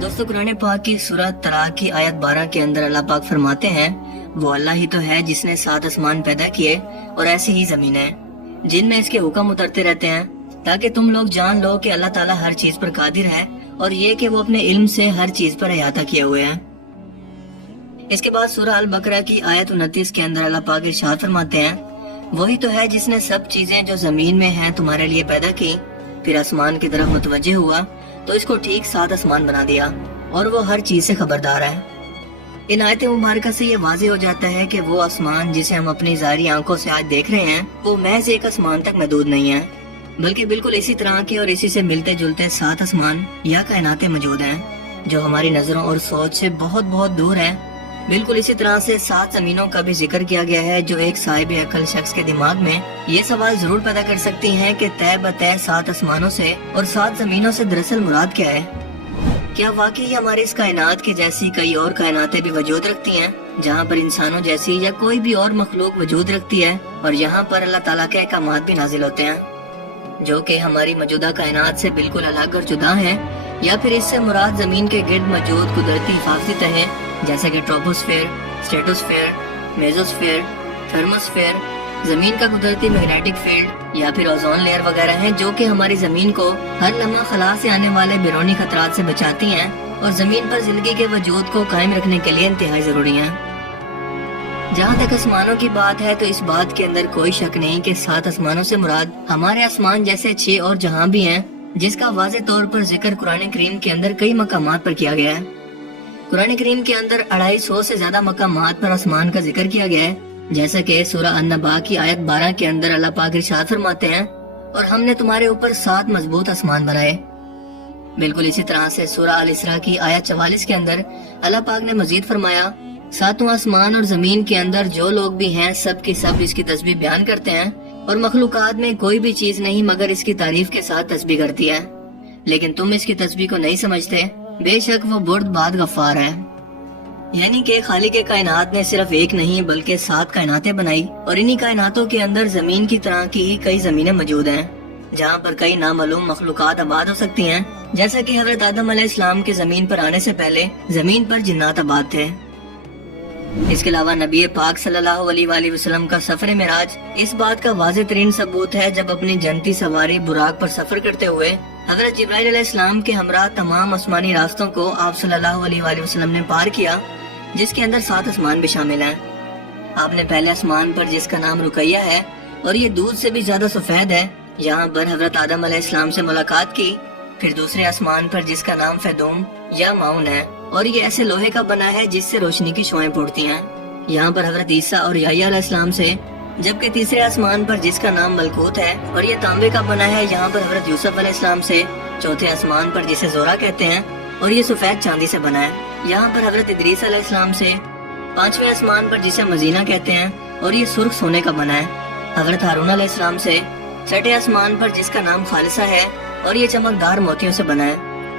दोस्तों कुरान पाक की सूरह तलाक की आयत 12 के अंदर अल्लाह पाक फरमाते हैं, वो अल्लाह ही तो है जिसने 7 आसमान पैदा किए और ऐसी ही जमीन है जिनमें इसके हुक्म उतरते रहते हैं, ताकि तुम लोग जान लो कि अल्लाह ताला हर चीज पर कादिर है और ये कि वो अपने इल्म से हर चीज पर अहाता किए हुए हैं। इसके बाद सूरह अल बकरा की आयत 29 के अंदर अल्लाह पाक इरशाद फरमाते हैं, वही तो है जिसने सब चीजें जो जमीन में हैं तुम्हारे लिए पैदा की, फिर आसमान की तरफ मुतवज्जे हुआ तो इसको ठीक 7 आसमान बना दिया और वो हर चीज से खबरदार है। इन आयत मुबारका से ये वाज़े हो जाता है कि वो आसमान जिसे हम अपनी ज़ाहिरी आंखों से आज देख रहे हैं वो महज एक आसमान तक महदूद नहीं है, बल्कि बिल्कुल इसी तरह के और इसी से मिलते जुलते 7 आसमान या कायनातें मौजूद हैं जो हमारी नजरों और सोच से बहुत बहुत दूर है। बिल्कुल इसी तरह से 7 जमीनों का भी जिक्र किया गया है जो एक साहिब अकल शख्स के दिमाग में ये सवाल जरूर पैदा कर सकती हैं कि तय बतय 7 आसमानों से और 7 जमीनों से दरअसल मुराद क्या है। क्या वाकई हमारी इस कायनात की जैसी कई और कायनातें भी वजूद रखती हैं, जहाँ पर इंसानों जैसी या कोई भी और मखलूक वजूद रखती है और यहाँ पर अल्लाह ताला के अहकामात भी नाजिल होते हैं जो कि हमारी मौजूदा कायनात से बिल्कुल अलग और जुदा है, या फिर इससे मुराद जमीन के गिर्द मौजूद कुदरती हिफाजती तहें जैसे कि ट्रोपोस्फेयर, स्ट्रेटोस्फेयर, मेसोस्फेयर, थर्मोस्फेयर, जमीन का कुदरती मैग्नेटिक फील्ड या फिर ओजोन लेयर वगैरह हैं जो कि हमारी जमीन को हर लम्हा खला से आने वाले बैरूनी खतरात से बचाती हैं और जमीन पर जिंदगी के वजूद को कायम रखने के लिए इंतहाई जरूरी हैं। जहाँ तक आसमानों की बात है तो इस बात के अंदर कोई शक नहीं कि 7 आसमानों से मुराद हमारे आसमान जैसे 6 और जहाँ भी हैं, जिसका वाज़े तौर पर जिक्र कुरान करीम के अंदर कई मकामात पर किया गया है। कुरान करीम के अंदर 250 से ज्यादा मकामात पर आसमान का जिक्र किया गया है, जैसा कि सूरह अन-नबा की आयत 12 के अंदर अल्लाह पाक इरशाद फरमाते हैं, और हमने तुम्हारे ऊपर 7 मजबूत आसमान बनाए। बिल्कुल इसी तरह से सूरह अल इसरा की आयत 44 के अंदर अल्लाह पाक ने मजीद फरमाया, 7वां आसमान और जमीन के अंदर जो लोग भी हैं सब की सब इसकी तस्बीह बयान करते हैं और मखलूकात में कोई भी चीज नहीं मगर इसकी तारीफ के साथ तस्बीह करती है, लेकिन तुम इसकी तस्बीह को नहीं समझते। बेशक वो बुर्दबाद गफ्फार है। यानी कि खालिक के कायनात ने सिर्फ एक नहीं बल्कि 7 कायनातें बनाई और इन्हीं कायनातों के अंदर जमीन की तरह की ही कई जमीनें मौजूद हैं जहाँ पर कई नामालूम मखलूकात आबाद हो सकती हैं, जैसा कि हजरत आदम अलैहिस्सलाम के जमीन पर आने से पहले जमीन पर जिन्नात आबाद थे। इसके अलावा नबी पाक सल्लल्लाहु अलैहि वसल्लम का सफर मेराज इस बात का वाज़ेह तरीन सबूत है, जब अपनी जनती सवारी बुराक पर सफर करते हुए हजरत जिब्राइल अलैहिस्सलाम के हमरा तमाम आसमानी रास्तों को आप सल्लल्लाहु अलैहि वसल्लम ने पार किया, जिसके अंदर 7 आसमान भी शामिल हैं। आपने पहले आसमान पर जिसका नाम रुकैया है और ये दूध से भी ज्यादा सफेद है, यहाँ पर हजरत आदम अलैहिस्सलाम से मुलाकात की। फिर दूसरे आसमान पर जिसका नाम फैदूम या माउन है और ये ऐसे लोहे का बना है जिससे रोशनी की शुआएं फूटती हैं, यहाँ पर हजरत ईसा और याह्या अलैहिस्सलाम से। जबकि तीसरे आसमान पर जिसका नाम मलकूत है और ये तांबे का बना है, यहाँ पर हजरत यूसुफ अलैहिस्सलाम से। चौथे आसमान पर जिसे जोरा कहते हैं और ये सफेद चांदी से बना है, यहाँ पर हजरत इदरीस अलैहिस्सलाम से। 5वें आसमान पर जिसे मजीना कहते हैं और ये सुर्ख सोने का बना है, हजरत हारून अलैहिस्सलाम से। 6ठे आसमान पर जिसका नाम खालिसा है और ये चमकदार मोतियों से बना है,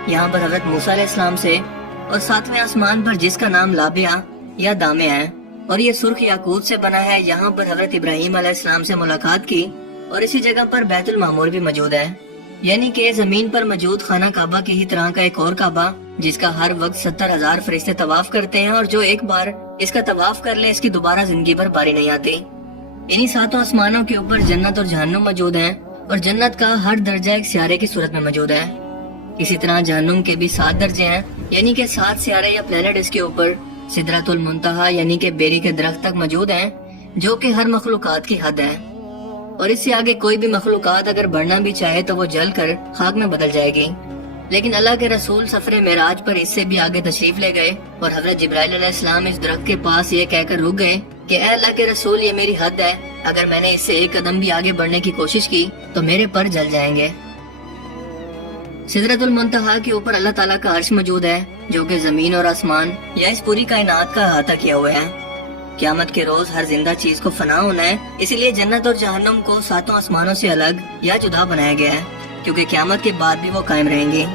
यहाँ पर हजरत मूसा अलैहिस्सलाम से। और 7वें आसमान पर जिसका नाम लाबिया या दामे है और ये सुर्ख याकूत से बना है, यहाँ पर हजरत इब्राहिम अलैहिस्सलाम से मुलाकात की और इसी जगह पर बैतुल मामूर भी मौजूद है। यानी कि जमीन पर मौजूद खाना काबा की ही तरह का एक और काबा, जिसका हर वक्त 70,000 फरिश्ते तवाफ करते हैं और जो एक बार इसका तवाफ कर ले इसकी दोबारा जिंदगी पर बारी नहीं आती। इन्हीं 7 आसमानों के ऊपर जन्नत और जहन्नुम मौजूद है और जन्नत का हर दर्जा एक सियारे की सूरत में मौजूद है। इसी तरह जहन्नुम के भी 7 दर्जे हैं, यानी कि 7 सियारे या प्लेनेट इसके ऊपर सिदरतुल मुंतहा यानी कि बेरी के दरख्त तक मौजूद हैं, जो कि हर मखलूकात की हद है। और इससे आगे कोई भी मखलूकात अगर बढ़ना भी चाहे तो वो जल कर खाक में बदल जाएगी। लेकिन अल्लाह के रसूल सफरे मेराज पर इससे भी आगे तशरीफ ले गए और हजरत जिब्राइल अलैहिस्सलाम इस दरख्त के पास ये कहकर रुक गए कि ऐ अल्लाह के रसूल, ये मेरी हद है, अगर मैंने इससे एक कदम भी आगे बढ़ने की कोशिश की तो मेरे पर जल जाएंगे। सिदरतुल मुंतहा के ऊपर अल्लाह ताला का अर्श मौजूद है, जो कि जमीन और आसमान या इस पूरी कायनात का अहाता किया हुआ है। क़यामत के रोज हर जिंदा चीज को फना होना है, इसलिए जन्नत और जहन्नुम को 7 आसमानों से अलग या जुदा बनाया गया है, क्योंकि क़यामत के बाद भी वो कायम रहेंगे।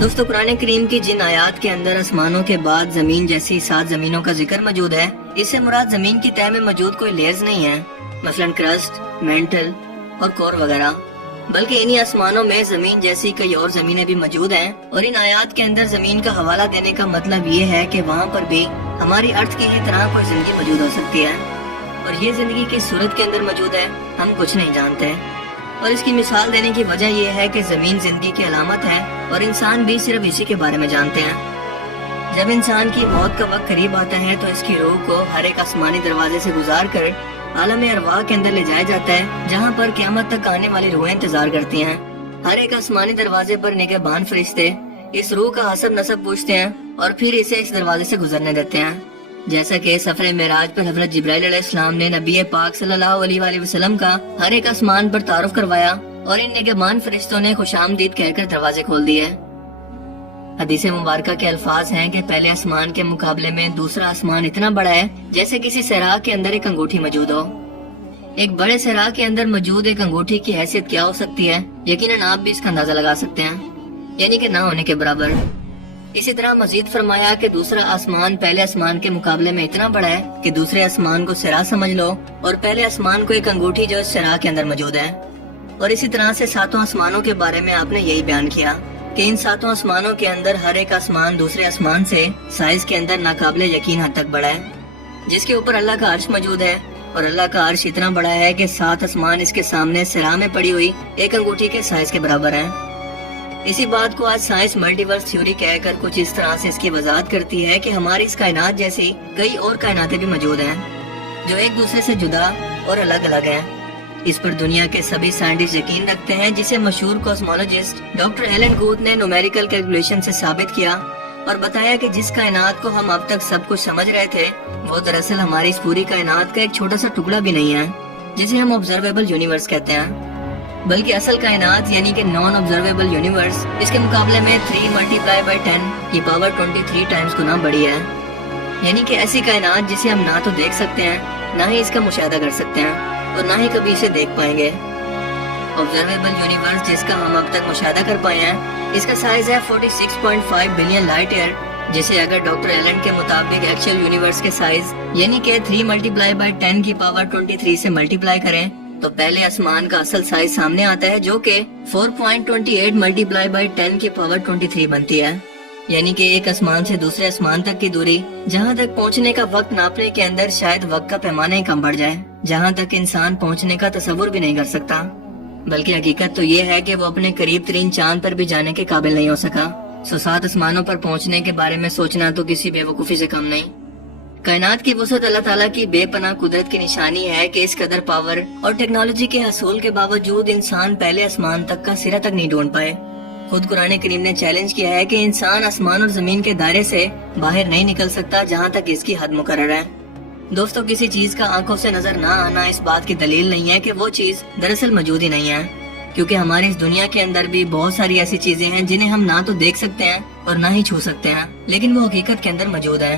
दोस्तों, कुरान करीम की जिन आयात के अंदर आसमानों के बाद जमीन जैसी 7 जमीनों का जिक्र मौजूद है, इससे मुराद जमीन की तह में मौजूद कोई लेयर्स नहीं है, मसलन क्रस्ट, मेंटल और कोर वगैरह। बल्कि इन्हीं आसमानों में जमीन जैसी कई और जमीनें भी मौजूद हैं और इन आयात के अंदर जमीन का हवाला देने का मतलब ये है कि वहाँ पर भी हमारी अर्थ की ही तरह कोई जिंदगी मौजूद हो सकती है और ये जिंदगी किस सूरत के अंदर मौजूद है हम कुछ नहीं जानते। और इसकी मिसाल देने की वजह यह है कि जमीन जिंदगी की अलामत है और इंसान भी सिर्फ इसी के बारे में जानते हैं। जब इंसान की मौत का वक्त करीब आता है तो इसकी रूह को हर एक आसमानी दरवाजे से गुजार कर आलम अरवाह के अंदर ले जाया जाता है, जहाँ पर क़यामत तक आने वाली रूहें इंतजार करती हैं। हर एक आसमानी दरवाजे पर निगहबान फरिश्ते इस रूह का हसब नसब पूछते हैं और फिर इसे इस दरवाजे से गुजरने देते हैं। जैसा कि सफर मेराज पर हजरत जिब्राइल अलैहिस्सलाम ने नबी पाक सल्लल्लाहु अलैहि वसल्लम का हर एक आसमान पर तारुफ करवाया और इन निगहबान फरिश्तों ने खुशामदीद कहकर दरवाजे खोल दिए। हदीस मुबारका के अल्फाज हैं कि पहले आसमान के मुकाबले में दूसरा आसमान इतना बड़ा है जैसे किसी सहरा के अंदर एक अंगूठी मौजूद हो। एक बड़े सहरा के अंदर मौजूद एक अंगूठी की हैसियत क्या हो सकती है, यकीनन आप भी इसका अंदाजा लगा सकते हैं, यानी कि ना होने के बराबर। इसी तरह मजीद फरमाया कि दूसरा आसमान पहले आसमान के मुकाबले में इतना बड़ा है कि दूसरे आसमान को सिरा समझ लो और पहले आसमान को एक अंगूठी जो इस सिरा के अंदर मौजूद है। और इसी तरह से सातों आसमानों के बारे में आपने यही बयान किया कि इन सातों आसमानों के अंदर हर एक आसमान दूसरे आसमान से साइज के अंदर नाकाबिले यकीन हद तक बड़ा है, जिसके ऊपर अल्लाह का अर्श मौजूद है और अल्लाह का अर्श इतना बड़ा है कि 7 आसमान इसके सामने सिरा में पड़ी हुई एक अंगूठी के साइज के बराबर है। इसी बात को आज साइंस मल्टीवर्स थ्योरी कहकर कुछ इस तरह से इसकी वजाहत करती है कि हमारी इस कायनात जैसी कई और कायनातें भी मौजूद हैं जो एक दूसरे से जुदा और अलग अलग हैं। इस पर दुनिया के सभी साइंटिस्ट यकीन रखते हैं, जिसे मशहूर कॉस्मोलॉजिस्ट डॉक्टर एलन गुथ ने न्यूमेरिकल कैलकुलेशन से साबित किया और बताया कि जिस कायनात को हम अब तक सब कुछ समझ रहे थे वो दरअसल हमारी इस पूरी कायनात का एक छोटा सा टुकड़ा भी नहीं है, जिसे हम ऑब्जर्वेबल यूनिवर्स कहते हैं, बल्कि असल कायनात यानी कि नॉन ऑब्जर्वेबल यूनिवर्स इसके मुकाबले में 3 × 10 की पावर 23 टाइम्स गुना बड़ी है। यानी कि ऐसी कायनात जिसे हम ना तो देख सकते हैं, ना ही इसका मुशाहिदा कर सकते हैं और ना ही कभी इसे देख पाएंगे। ऑब्जर्वेबल यूनिवर्स जिसका हम अब तक मुशाहिदा कर पाए हैं, इसका साइज है 46.5 बिलियन लाइट ईयर, जिसे अगर डॉक्टर एलन के मुताबिक एक्चुअल यूनिवर्स के साइज यानी कि 3 × 10 की पावर 23 से मल्टीप्लाई करें तो पहले आसमान का असल साइज सामने आता है, जो कि 4.28 × 10 की पावर 23 बनती है। यानी कि एक आसमान से दूसरे आसमान तक की दूरी, जहां तक पहुंचने का वक्त नापने के अंदर शायद वक्त का पैमाना ही कम बढ़ जाए, जहां तक इंसान पहुंचने का तसव्वुर भी नहीं कर सकता। बल्कि हकीकत तो ये है कि वो अपने करीब तरीन चांद पर भी जाने के काबिल नहीं हो सका। 7 आसमानों पर पहुंचने के बारे में सोचना तो किसी बेवकूफी से कम नहीं। कायनात की वसअत अल्लाह ताला की बेपनाह कुदरत की निशानी है कि इस कदर पावर और टेक्नोलॉजी के हसूल के बावजूद इंसान पहले आसमान तक का सिरा तक नहीं ढूंढ पाए। खुद कुरान करीम ने चैलेंज किया है कि इंसान आसमान और जमीन के दायरे से बाहर नहीं निकल सकता जहाँ तक इसकी हद मुकर्रर है। दोस्तों, किसी चीज का आंखों से नजर ना आना इस बात की दलील नहीं है कि वो चीज दरअसल मौजूद ही नहीं है, क्योंकि हमारी इस दुनिया के अंदर भी बहुत सारी ऐसी चीजें हैं जिन्हें हम ना तो देख सकते हैं और ना ही छू सकते हैं, लेकिन वो हकीकत के अंदर मौजूद है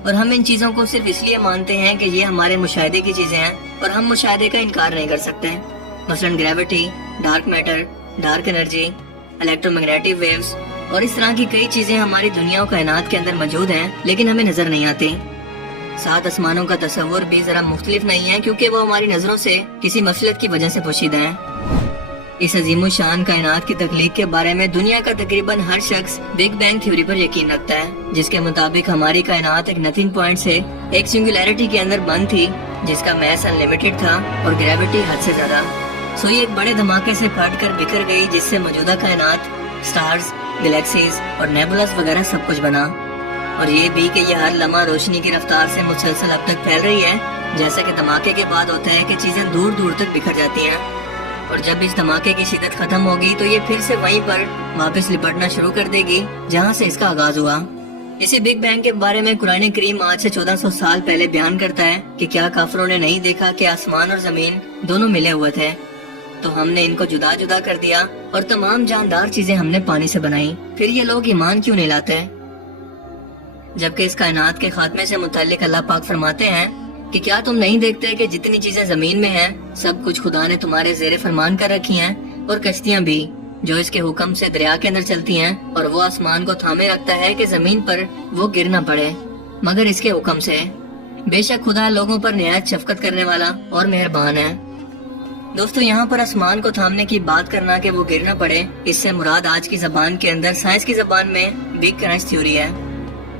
और हम इन चीजों को सिर्फ इसलिए मानते हैं कि ये हमारे मुशाहिदे की चीजें हैं और हम मुशाहिदे का इनकार नहीं कर सकते। मसलन gravity, dark matter, dark energy, electromagnetic waves और इस तरह की कई चीजें हमारी दुनिया और कायनात के अंदर मौजूद हैं, लेकिन हमें नजर नहीं आती। 7 आसमानों का तस्वुर भी जरा मुख्तलिफ नहीं है, क्योंकि वो हमारी नजरों से किसी मसलत की वजह से पोशीदा है। इस अजीम शान कायनात की तख्लीक के बारे में दुनिया का तकरीबन हर शख्स बिग बैंग थ्योरी पर यकीन रखता है, जिसके मुताबिक हमारी कायनात एक नथिंग पॉइंट से एक सिंगुलैरिटी के अंदर बंद थी, जिसका मैस अनलिमिटेड था और ग्रेविटी हद से ज्यादा। सो ये एक बड़े धमाके से फट कर बिखर गई, जिससे मौजूदा कायनात, स्टार्स, गैलेक्सीज और नेबुलास वगैरह सब कुछ बना। और ये भी कि ये हर लम्हा रोशनी की रफ्तार से मुसलसल अब तक फैल रही है, जैसे कि धमाके के बाद होता है कि चीजें दूर दूर तक बिखर जाती हैं और जब इस धमाके की शिद्दत खत्म होगी तो ये फिर से वहीं पर वापस लिपटना शुरू कर देगी जहाँ से इसका आगाज हुआ। इसी बिग बैंग के बारे में कुरान करीम आज से 1400 साल पहले बयान करता है कि क्या काफिरों ने नहीं देखा कि आसमान और जमीन दोनों मिले हुए थे, तो हमने इनको जुदा जुदा कर दिया और तमाम जानदार चीजें हमने पानी से बनाई, फिर ये लोग ईमान क्यों नहीं लाते? जबकि इस कायनात के खात्मे से मुतल्लिक अल्लाह पाक फरमाते हैं कि क्या तुम नहीं देखते कि जितनी चीजें जमीन में हैं, सब कुछ खुदा ने तुम्हारे ज़ेरे फरमान कर रखी हैं, और कश्तियां भी जो इसके हुक्म से दरिया के अंदर चलती हैं, और वो आसमान को थामे रखता है कि जमीन पर वो गिर न पड़े मगर इसके हुक्म से। बेशक खुदा लोगों पर निहायत शफकत करने वाला और मेहरबान है। दोस्तों यहाँ पर आसमान को थामने की बात करना कि वो गिर न पड़े, इससे मुराद आज की जबान के अंदर साइंस की जबान में बिग क्रंच थ्योरी है,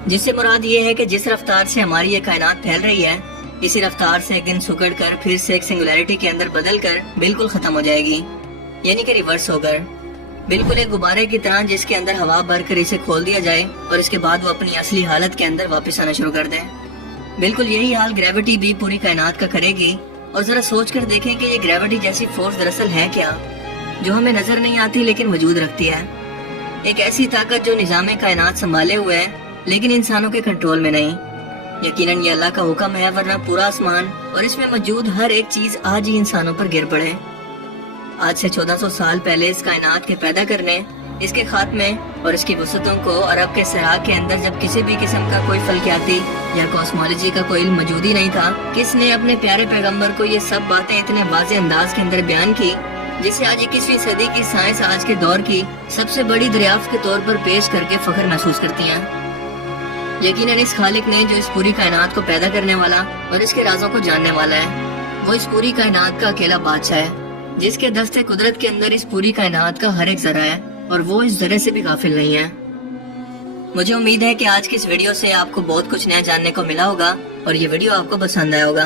जिससे मुराद ये है कि जिस रफ्तार से हमारी ये कायनात फैल रही है, इसी रफ्तार से एक दिन सुकड़ कर फिर से एक सिंगुलैरिटी के अंदर बदल कर बिल्कुल खत्म हो जाएगी, यानी कि रिवर्स होकर बिल्कुल एक गुब्बारे की तरह, जिसके अंदर हवा भर कर इसे खोल दिया जाए और इसके बाद वो अपनी असली हालत के अंदर वापस आना शुरू कर दे। बिल्कुल यही हाल ग्रेविटी भी पूरी कायनात का करेगी। और जरा सोच कर देखें कि ये ग्रेविटी जैसी फोर्स दरअसल है क्या, जो हमें नजर नहीं आती लेकिन वजूद रखती है। एक ऐसी ताकत जो निजाम कायनात संभाले हुए है लेकिन इंसानों के कंट्रोल में नहीं। यकीनन ये अल्लाह का हुक्म है, वरना पूरा आसमान और इसमें मौजूद हर एक चीज आज ही इंसानों पर गिर पड़े। आज से 1400 साल पहले इस कायनात के पैदा करने, इसके खात्मे और इसकी वसतों को अरब के सराग के अंदर जब किसी भी किस्म का कोई फल्कियाती या कॉस्मोलॉजी का कोई इल्म मौजूद ही नहीं था, किसने अपने प्यारे पैगंबर को ये सब बातें इतने वाज़े अंदाज के अंदर बयान की, जिसे आज 21वीं सदी की साइंस आज के दौर की सबसे बड़ी दरियाफ्त के तौर पर पेश करके फख्र महसूस करती है। यकीनन इस खालिक ने जो इस पूरी कायनात को पैदा करने वाला और इसके राजों को जानने वाला है, वो इस पूरी कायनात का अकेला बादशाह है, जिसके दस्ते कुदरत के अंदर इस पूरी कायनात का हर एक जरा है और वो इस जरे से भी गाफिल नहीं है। मुझे उम्मीद है कि आज की इस वीडियो से आपको बहुत कुछ नया जानने को मिला होगा और ये वीडियो आपको पसंद आया होगा।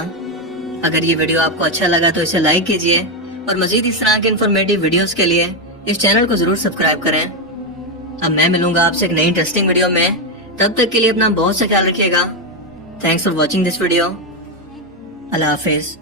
अगर ये वीडियो आपको अच्छा लगा तो इसे लाइक कीजिए और मजीद इस तरह के इन्फॉर्मेटिव वीडियोस के लिए इस चैनल को जरूर सब्सक्राइब करें। अब मैं मिलूंगा आपसे एक नई इंटरेस्टिंग वीडियो में, तब तक के लिए अपना बहुत सा ख्याल रखिएगा। Thanks for watching this video. Allah Hafiz.